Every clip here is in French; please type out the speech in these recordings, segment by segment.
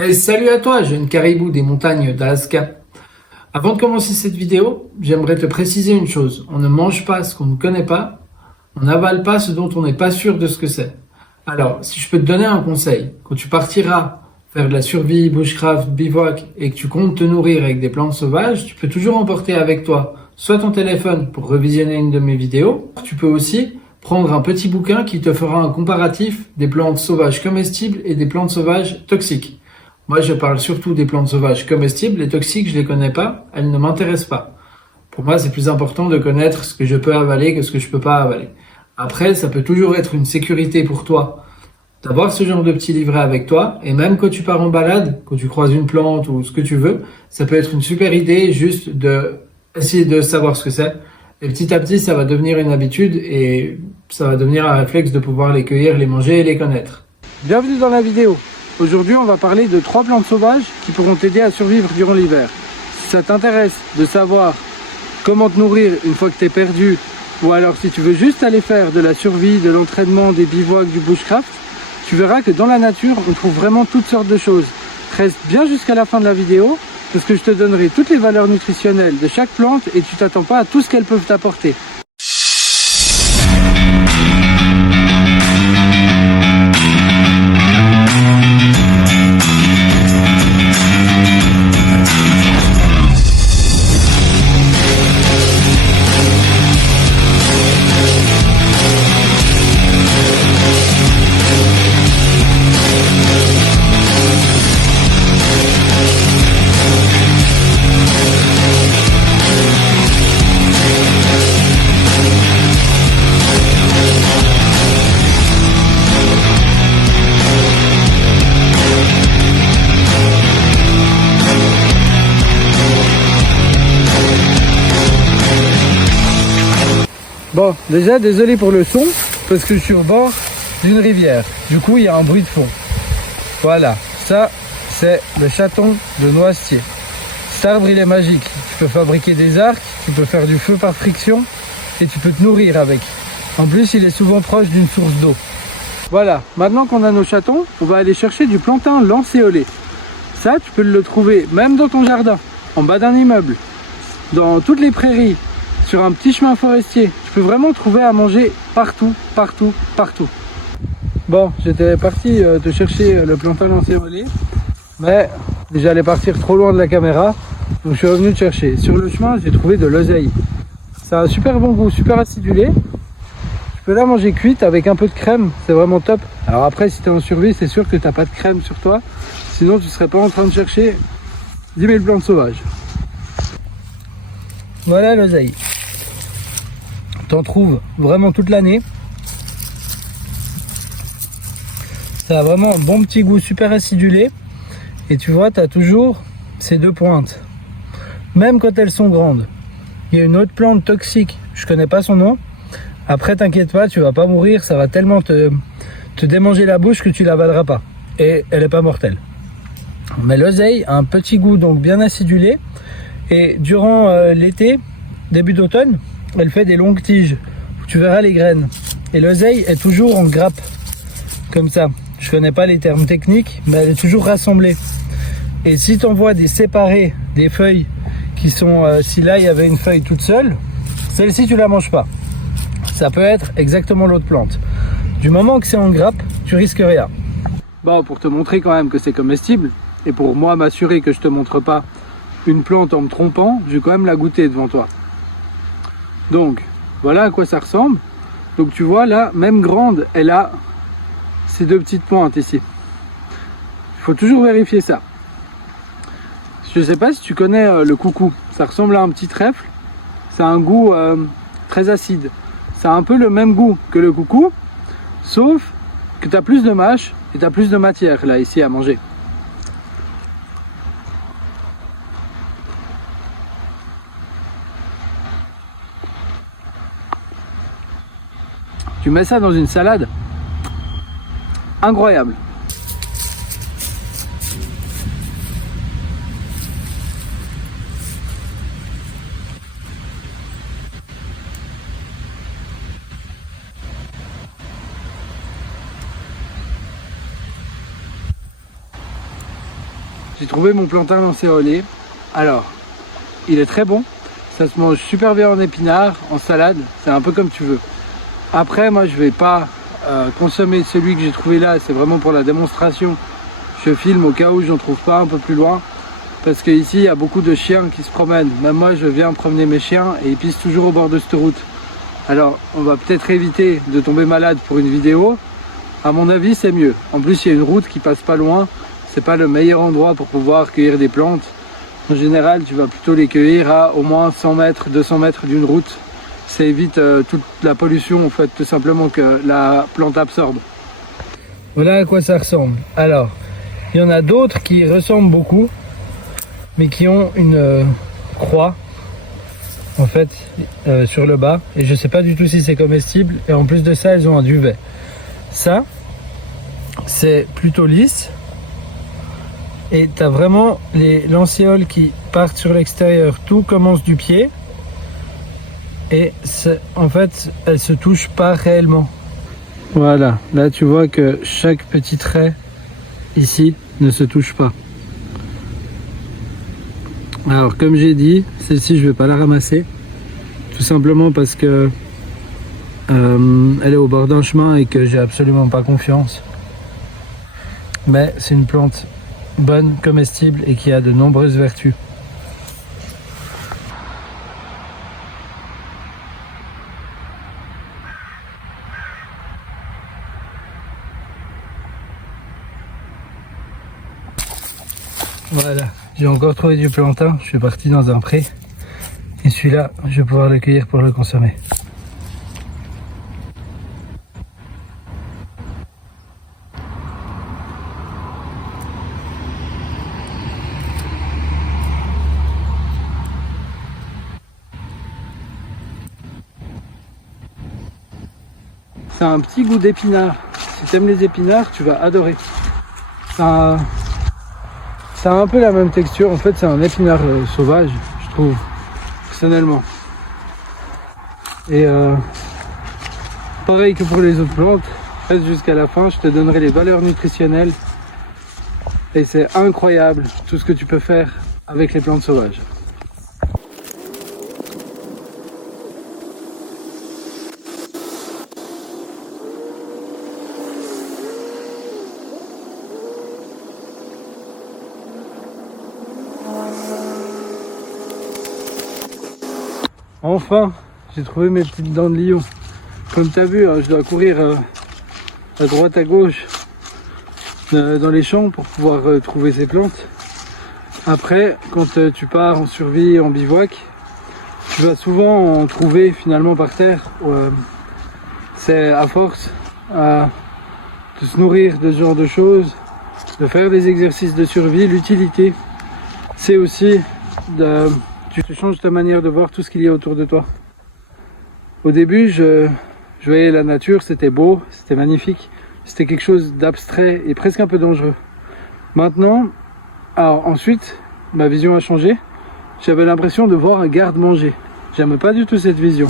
Hey, salut à toi, jeune caribou des montagnes d'Alaska. Avant de commencer cette vidéo, j'aimerais te préciser une chose. On ne mange pas ce qu'on ne connaît pas, on n'avale pas ce dont on n'est pas sûr de ce que c'est. Alors, si je peux te donner un conseil, quand tu partiras faire de la survie, bushcraft, bivouac et que tu comptes te nourrir avec des plantes sauvages, tu peux toujours emporter avec toi soit ton téléphone pour revisionner une de mes vidéos, tu peux aussi prendre un petit bouquin qui te fera un comparatif des plantes sauvages comestibles et des plantes sauvages toxiques. Moi, je parle surtout des plantes sauvages comestibles. Les toxiques, je les connais pas. Elles ne m'intéressent pas. Pour moi, c'est plus important de connaître ce que je peux avaler que ce que je peux pas avaler. Après, ça peut toujours être une sécurité pour toi d'avoir ce genre de petit livret avec toi. Et même quand tu pars en balade, quand tu croises une plante ou ce que tu veux, ça peut être une super idée juste de essayer de savoir ce que c'est. Et petit à petit, ça va devenir une habitude et ça va devenir un réflexe de pouvoir les cueillir, les manger et les connaître. Bienvenue dans la vidéo. Aujourd'hui, on va parler de 3 plantes sauvages qui pourront t'aider à survivre durant l'hiver. Si ça t'intéresse de savoir comment te nourrir une fois que tu es perdu, ou alors si tu veux juste aller faire de la survie, de l'entraînement, des bivouacs, du bushcraft, tu verras que dans la nature, on trouve vraiment toutes sortes de choses. Reste bien jusqu'à la fin de la vidéo, parce que je te donnerai toutes les valeurs nutritionnelles de chaque plante et tu t'attends pas à tout ce qu'elles peuvent t'apporter. Bon, déjà désolé pour le son, parce que je suis au bord d'une rivière. Du coup, il y a un bruit de fond. Voilà, ça, c'est le chaton de noisetier. Cet arbre, il est magique. Tu peux fabriquer des arcs, tu peux faire du feu par friction, et tu peux te nourrir avec. En plus, il est souvent proche d'une source d'eau. Voilà, maintenant qu'on a nos chatons, on va aller chercher du plantain lancéolé. Ça, tu peux le trouver même dans ton jardin, en bas d'un immeuble, dans toutes les prairies, sur un petit chemin forestier. Tu peux vraiment trouver à manger partout, partout, partout. Bon, j'étais parti te chercher le plantain lancéolé, mais j'allais partir trop loin de la caméra, donc je suis revenu te chercher. Sur le chemin, j'ai trouvé de l'oseille. Ça a un super bon goût, super acidulé. Tu peux la manger cuite avec un peu de crème, c'est vraiment top. Alors après, si tu es en survie, c'est sûr que tu n'as pas de crème sur toi, sinon tu ne serais pas en train de chercher 10 000 plantes sauvages. Voilà l'oseille. T'en trouves vraiment toute l'année. Ça a vraiment un bon petit goût super acidulé. Et tu vois, tu as toujours ces deux pointes. Même quand elles sont grandes. Il y a une autre plante toxique, je connais pas son nom. Après, t'inquiète pas, tu vas pas mourir. Ça va tellement te démanger la bouche que tu l'avaleras pas. Et elle est pas mortelle. Mais l'oseille a un petit goût donc bien acidulé. Et durant l'été, début d'automne, elle fait des longues tiges. Tu verras les graines. Et l'oseille est toujours en grappe. Comme ça. Je connais pas les termes techniques, mais elle est toujours rassemblée. Et si tu envoies des séparés, des feuilles qui sont... si là il y avait une feuille toute seule, celle-ci tu la manges pas. Ça peut être exactement l'autre plante. Du moment que c'est en grappe, tu risques rien. Bon, pour te montrer quand même que c'est comestible, et pour moi m'assurer que je te montre pas une plante en me trompant, je vais quand même la goûter devant toi. Donc, voilà à quoi ça ressemble. Donc tu vois là, même grande, elle a ces deux petites pointes ici. Il faut toujours vérifier ça. Je ne sais pas si tu connais le coucou. Ça ressemble à un petit trèfle. Ça a un goût très acide. Ça a un peu le même goût que le coucou, sauf que tu as plus de mâche et tu as plus de matière là ici à manger. Tu mets ça dans une salade, incroyable. j'ai trouvé mon plantain lancéolé. Alors, il est très bon, ça se mange super bien en épinards, en salade, c'est un peu comme tu veux. Après, moi je vais pas consommer celui que j'ai trouvé là, c'est vraiment pour la démonstration. Je filme au cas où j'en trouve pas un peu plus loin, parce qu'ici il y a beaucoup de chiens qui se promènent. Même moi je viens promener mes chiens et ils pissent toujours au bord de cette route. Alors on va peut-être éviter de tomber malade pour une vidéo. À mon avis c'est mieux. En plus il y a une route qui passe pas loin, c'est pas le meilleur endroit pour pouvoir cueillir des plantes. En général tu vas plutôt les cueillir à au moins 100 mètres, 200 mètres d'une route. Ça évite toute la pollution en fait, tout simplement que la plante absorbe. Voilà à quoi ça ressemble. Alors, il y en a d'autres qui ressemblent beaucoup, mais qui ont une croix en fait sur le bas. Et je sais pas du tout si c'est comestible. Et en plus de ça, elles ont un duvet. Ça, c'est plutôt lisse. Et tu as vraiment les lancéoles qui partent sur l'extérieur. Tout commence du pied. Et en fait, elles se touchent pas réellement. Voilà, là tu vois que chaque petit trait ici ne se touche pas. Alors comme j'ai dit, celle-ci je vais pas la ramasser. Tout simplement parce que elle est au bord d'un chemin et que j'ai absolument pas confiance. Mais c'est une plante bonne, comestible et qui a de nombreuses vertus. Voilà, j'ai encore trouvé du plantain, je suis parti dans un pré. Et celui-là, je vais pouvoir le cueillir pour le consommer. Ça a un petit goût d'épinard. Si tu aimes les épinards, tu vas adorer. Ça a un peu la même texture. En fait, c'est un épinard sauvage, je trouve, personnellement. Et pareil que pour les autres plantes, reste jusqu'à la fin, je te donnerai les valeurs nutritionnelles. Et c'est incroyable tout ce que tu peux faire avec les plantes sauvages. Enfin, j'ai trouvé mes petites dents de lion. Comme tu as vu, je dois courir à droite à gauche dans les champs pour pouvoir trouver ces plantes. Après, quand tu pars en survie, en bivouac, tu vas souvent en trouver finalement par terre. C'est à force de se nourrir de ce genre de choses, de faire des exercices de survie. L'utilité, c'est aussi tu changes ta manière de voir tout ce qu'il y a autour de toi. Au début, je voyais la nature, c'était beau, c'était magnifique. C'était quelque chose d'abstrait et presque un peu dangereux. Maintenant, alors ensuite, ma vision a changé. J'avais l'impression de voir un garde-manger. J'aimais pas du tout cette vision.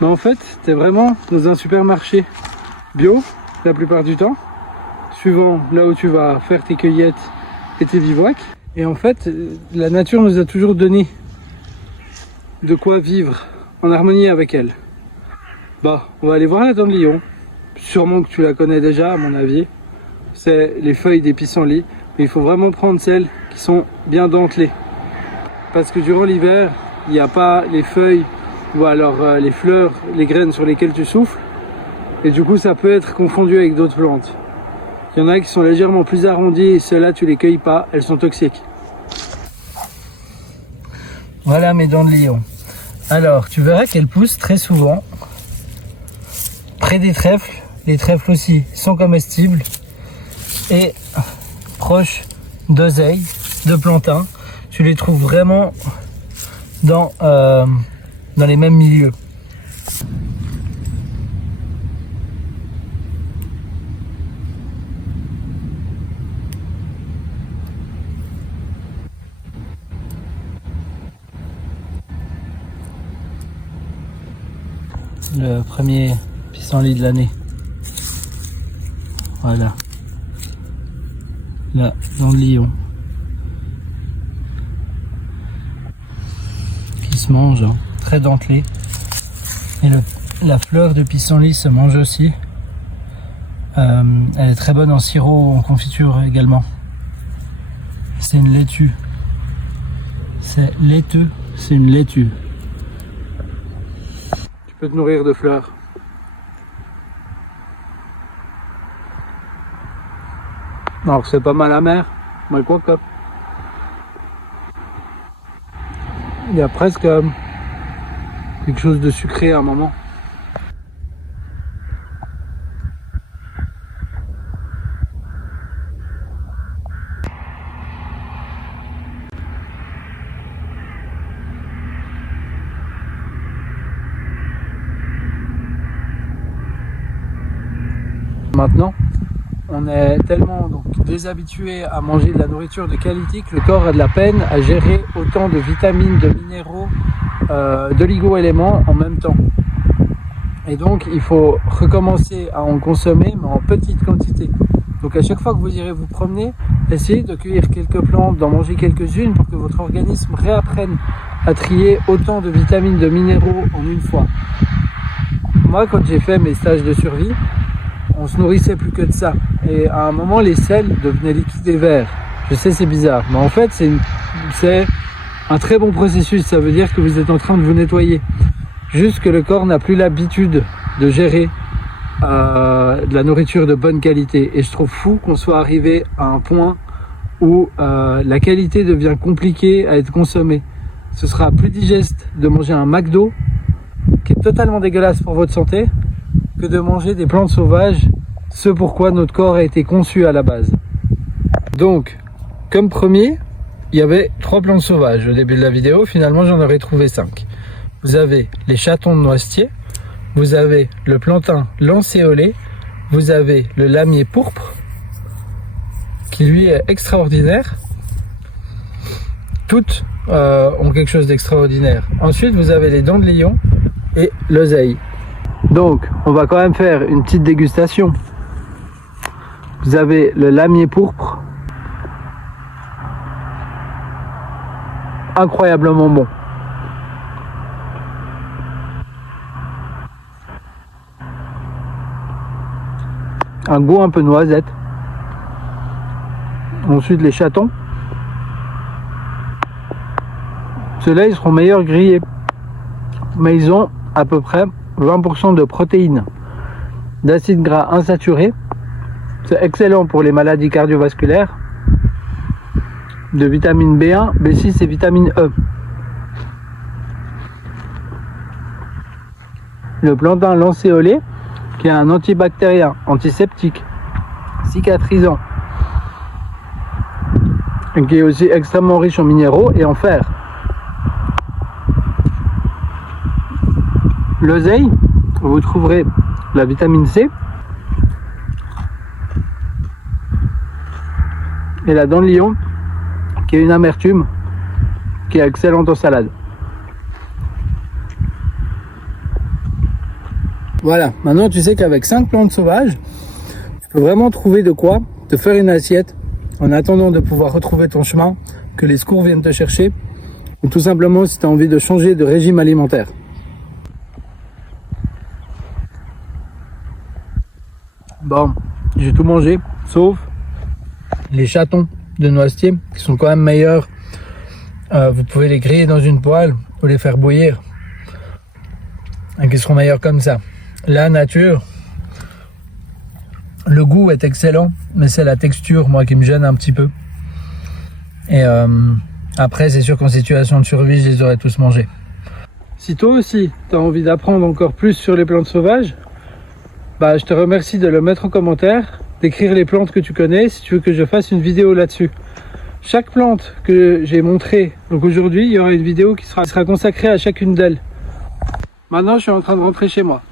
Mais en fait, t'es vraiment dans un supermarché bio, la plupart du temps, suivant là où tu vas faire tes cueillettes et tes bivouacs. Et en fait, la nature nous a toujours donné de quoi vivre en harmonie avec elle. Bah, on va aller voir la dent de lion. Sûrement que tu la connais déjà, à mon avis. C'est les feuilles des pissenlits. Mais il faut vraiment prendre celles qui sont bien dentelées. Parce que durant l'hiver, il n'y a pas les feuilles ou alors les fleurs, les graines sur lesquelles tu souffles. Et du coup, ça peut être confondu avec d'autres plantes. Il y en a qui sont légèrement plus arrondies et celles-là, tu les cueilles pas, elles sont toxiques. Voilà mes dents de lion. Alors, tu verras qu'elles poussent très souvent près des trèfles. Les trèfles aussi sont comestibles et proches d'oseille, de plantain. Tu les trouves vraiment dans les mêmes milieux. Le premier pissenlit de l'année. Voilà. Là, dans le lion. se mange, hein, très dentelé. Et la fleur de pissenlit se mange aussi. Elle est très bonne en sirop, en confiture également. C'est une laitue. C'est laiteux, c'est une laitue. Tu peux te nourrir de fleurs. Alors c'est pas mal amer, mais quoi que... Il y a presque quelque chose de sucré à un moment. Maintenant, on est tellement déshabitué à manger de la nourriture de qualité que le corps a de la peine à gérer autant de vitamines, de minéraux, d'oligo-éléments en même temps. Et donc il faut recommencer à en consommer, mais en petite quantité. Donc à chaque fois que vous irez vous promener, essayez de cueillir quelques plantes, d'en manger quelques-unes pour que votre organisme réapprenne à trier autant de vitamines, de minéraux en une fois. Moi, quand j'ai fait mes stages de survie, on se nourrissait plus que de ça. Et à un moment, les sels devenaient liquides et verts. Je sais, c'est bizarre, mais en fait, c'est un très bon processus. Ça veut dire que vous êtes en train de vous nettoyer. Juste que le corps n'a plus l'habitude de gérer de la nourriture de bonne qualité. Et je trouve fou qu'on soit arrivé à un point où la qualité devient compliquée à être consommée. Ce sera plus digeste de manger un McDo, qui est totalement dégueulasse pour votre santé, que de manger des plantes sauvages, ce pourquoi notre corps a été conçu à la base. Donc, comme premier, il y avait 3 plantes sauvages au début de la vidéo. Finalement, j'en aurais trouvé 5. Vous avez les chatons de noisetier, vous avez le plantain lancéolé, vous avez le lamier pourpre, qui lui est extraordinaire. Toutes ont quelque chose d'extraordinaire. Ensuite, vous avez les dents de lion et l'oseille. Donc, on va quand même faire une petite dégustation. Vous avez le lamier pourpre. Incroyablement bon. Un goût un peu noisette. Ensuite, les chatons. Ceux-là, ils seront meilleurs grillés. Mais ils ont à peu près 20% de protéines, d'acides gras insaturés. C'est excellent pour les maladies cardiovasculaires, de vitamine B1, B6 et vitamine E. Le plantain lancéolé, qui est un antibactérien, antiseptique, cicatrisant, et qui est aussi extrêmement riche en minéraux et en fer. L'oseille, vous trouverez la vitamine C et la dent de lion, qui est une amertume qui est excellente en salade. Voilà, maintenant tu sais qu'avec 5 plantes sauvages, tu peux vraiment trouver de quoi te faire une assiette en attendant de pouvoir retrouver ton chemin, que les secours viennent te chercher, ou tout simplement si tu as envie de changer de régime alimentaire. Bon, j'ai tout mangé, sauf les chatons de noisetier, qui sont quand même meilleurs. Vous pouvez les griller dans une poêle ou les faire bouillir, et qui seront meilleurs comme ça. La nature, le goût est excellent, mais c'est la texture, moi, qui me gêne un petit peu. Et après, c'est sûr qu'en situation de survie, je les aurais tous mangés. Si toi aussi, tu as envie d'apprendre encore plus sur les plantes sauvages, bah, je te remercie de le mettre en commentaire, d'écrire les plantes que tu connais, si tu veux que je fasse une vidéo là-dessus. Chaque plante que j'ai montrée, donc aujourd'hui, il y aura une vidéo qui sera consacrée à chacune d'elles. Maintenant, je suis en train de rentrer chez moi.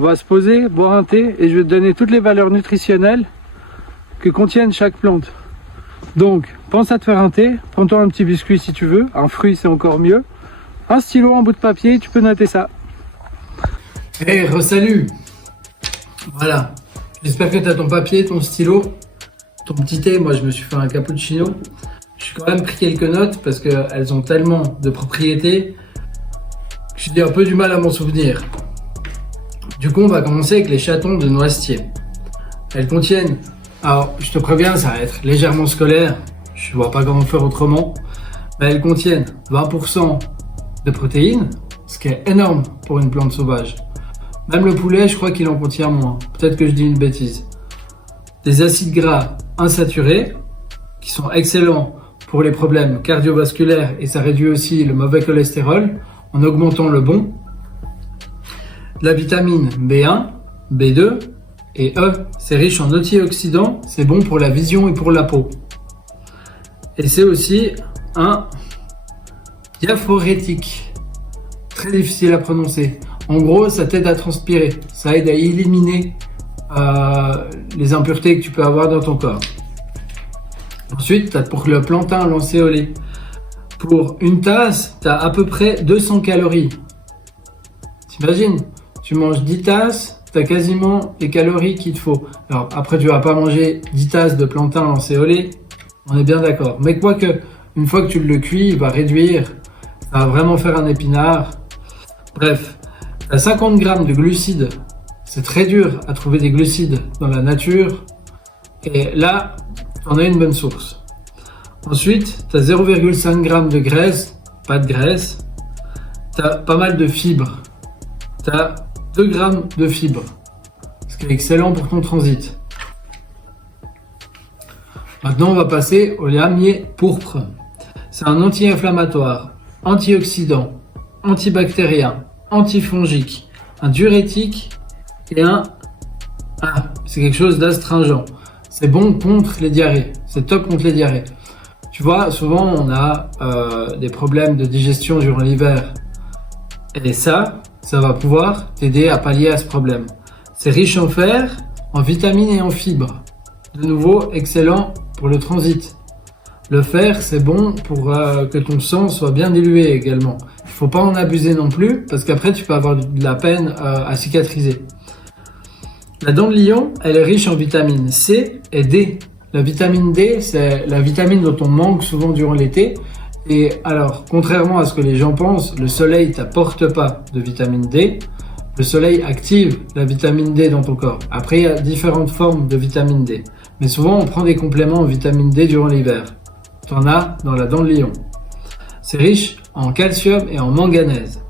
On va se poser, boire un thé, et je vais te donner toutes les valeurs nutritionnelles que contiennent chaque plante. Donc, pense à te faire un thé, prends-toi un petit biscuit si tu veux, un fruit c'est encore mieux, un stylo, un bout de papier, tu peux noter ça. Hey, re-salut! Voilà, j'espère que tu as ton papier, ton stylo, ton petit thé. Moi je me suis fait un cappuccino. J'ai quand même pris quelques notes parce qu'elles ont tellement de propriétés J'ai un peu du mal à m'en souvenir. Du coup, on va commencer avec les chatons de noisetier. Elles contiennent, alors je te préviens, ça va être légèrement scolaire, je vois pas comment faire autrement, mais elles contiennent 20% de protéines, ce qui est énorme pour une plante sauvage. Même le poulet, je crois qu'il en contient moins. Peut-être que je dis une bêtise. Des acides gras insaturés, qui sont excellents pour les problèmes cardiovasculaires et ça réduit aussi le mauvais cholestérol en augmentant le bon. La vitamine B1, B2 et E, c'est riche en antioxydants, c'est bon pour la vision et pour la peau. Et c'est aussi un diaphorétique, très difficile à prononcer. En gros, ça t'aide à transpirer, ça aide à éliminer les impuretés que tu peux avoir dans ton corps. Ensuite, tu as pour le plantain lancéolé. Pour une tasse, tu as à peu près 200 calories. T'imagines, tu manges 10 tasses, tu as quasiment les calories qu'il te faut. Alors après, tu vas pas manger 10 tasses de plantain lancéolé, on est bien d'accord. Mais quoique, une fois que tu le cuis, il va réduire, ça va vraiment faire un épinard. Bref, tu as 50 grammes de glucides. C'est très dur à trouver des glucides dans la nature. Et là, tu en as une bonne source. Ensuite, tu as 0,5 g de graisse, pas de graisse. Tu as pas mal de fibres. Tu as 2 g de fibres, ce qui est excellent pour ton transit. Maintenant, on va passer au lamier pourpre. C'est un anti-inflammatoire, antioxydant, antibactérien, antifongique, un diurétique et c'est quelque chose d'astringent. C'est bon contre les diarrhées, c'est top contre les diarrhées. Tu vois, souvent on a des problèmes de digestion durant l'hiver. Et ça va pouvoir t'aider à pallier à ce problème. C'est riche en fer, en vitamines et en fibres. De nouveau, excellent pour le transit. Le fer, c'est bon pour que ton sang soit bien dilué également. Il faut pas en abuser non plus, parce qu'après tu peux avoir de la peine à cicatriser. La dent de lion, elle est riche en vitamine C et D. La vitamine D, c'est la vitamine dont on manque souvent durant l'été. Et alors, contrairement à ce que les gens pensent, le soleil t'apporte pas de vitamine D. Le soleil active la vitamine D dans ton corps. Après, il y a différentes formes de vitamine D. Mais souvent, on prend des compléments en vitamine D durant l'hiver. Tu en as dans la dent de lion. C'est riche en calcium et en manganèse.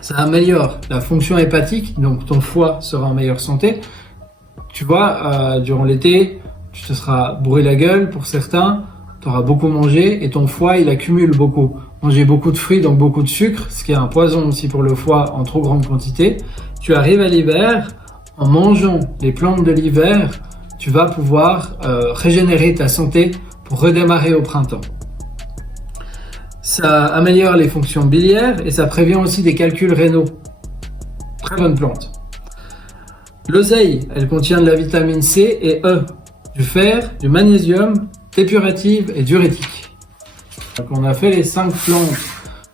Ça améliore la fonction hépatique, donc ton foie sera en meilleure santé. Tu vois, durant l'été, tu te seras bourré la gueule pour certains, tu auras beaucoup mangé et ton foie, il accumule beaucoup. Manger beaucoup de fruits, donc beaucoup de sucre, ce qui est un poison aussi pour le foie en trop grande quantité. Tu arrives à l'hiver, en mangeant les plantes de l'hiver, tu vas pouvoir régénérer ta santé pour redémarrer au printemps. Ça améliore les fonctions biliaires et ça prévient aussi des calculs rénaux. Très bonne plante. L'oseille, elle contient de la vitamine C et E, du fer, du magnésium, dépurative et diurétique. Donc on a fait les 5 plantes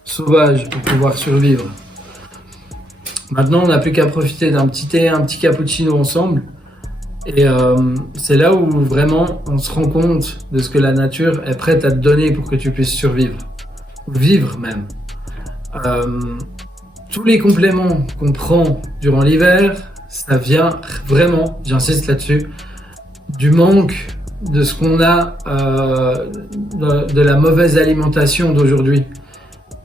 sauvages pour pouvoir survivre. Maintenant, on n'a plus qu'à profiter d'un petit thé, un petit cappuccino ensemble. Et c'est là où vraiment on se rend compte de ce que la nature est prête à te donner pour que tu puisses survivre. Vivre même. Tous les compléments qu'on prend durant l'hiver, ça vient vraiment, j'insiste là-dessus, du manque de ce qu'on a, de la mauvaise alimentation d'aujourd'hui.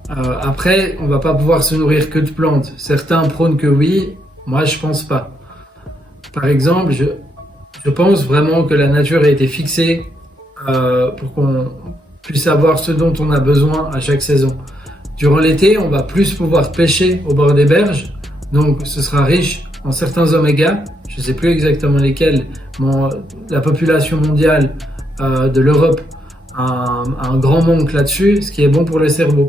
Après, on va pas pouvoir se nourrir que de plantes. Certains prônent que oui, moi je pense pas. Par exemple, je pense vraiment que la nature a été fixée pour qu'on puisse avoir ce dont on a besoin à chaque saison. Durant l'été, on va plus pouvoir pêcher au bord des berges, donc ce sera riche en certains oméga, je ne sais plus exactement lesquels, mais la population mondiale de l'Europe a un grand manque là-dessus, ce qui est bon pour le cerveau.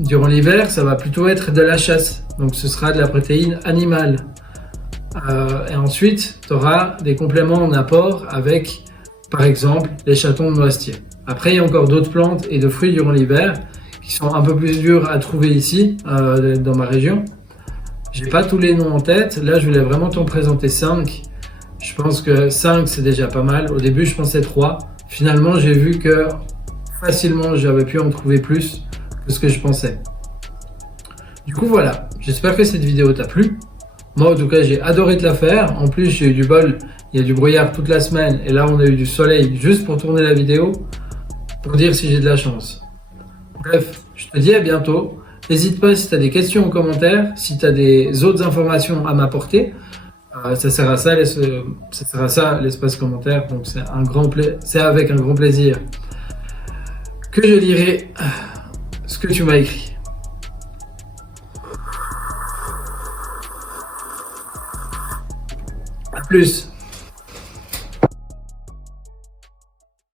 Durant l'hiver, ça va plutôt être de la chasse, donc ce sera de la protéine animale. Et ensuite, tu auras des compléments en apport avec, par exemple, les chatons de noisetier. Après, il y a encore d'autres plantes et de fruits durant l'hiver qui sont un peu plus durs à trouver ici, dans ma région. J'ai pas tous les noms en tête. Là, je voulais vraiment t'en présenter 5. Je pense que 5, c'est déjà pas mal. Au début, je pensais 3. Finalement, j'ai vu que facilement, j'avais pu en trouver plus que ce que je pensais. Du coup voilà, j'espère que cette vidéo t'a plu. Moi en tout cas j'ai adoré te la faire. En plus j'ai eu du bol, il y a du brouillard toute la semaine et là on a eu du soleil juste pour tourner la vidéo, pour dire si j'ai de la chance. Bref, je te dis à bientôt. N'hésite pas si tu as des questions en commentaire, si tu as des autres informations à m'apporter. Ça sert à ça, l'espace commentaire. Donc c'est avec un grand plaisir que je lirai ce que tu m'as écrit. À plus.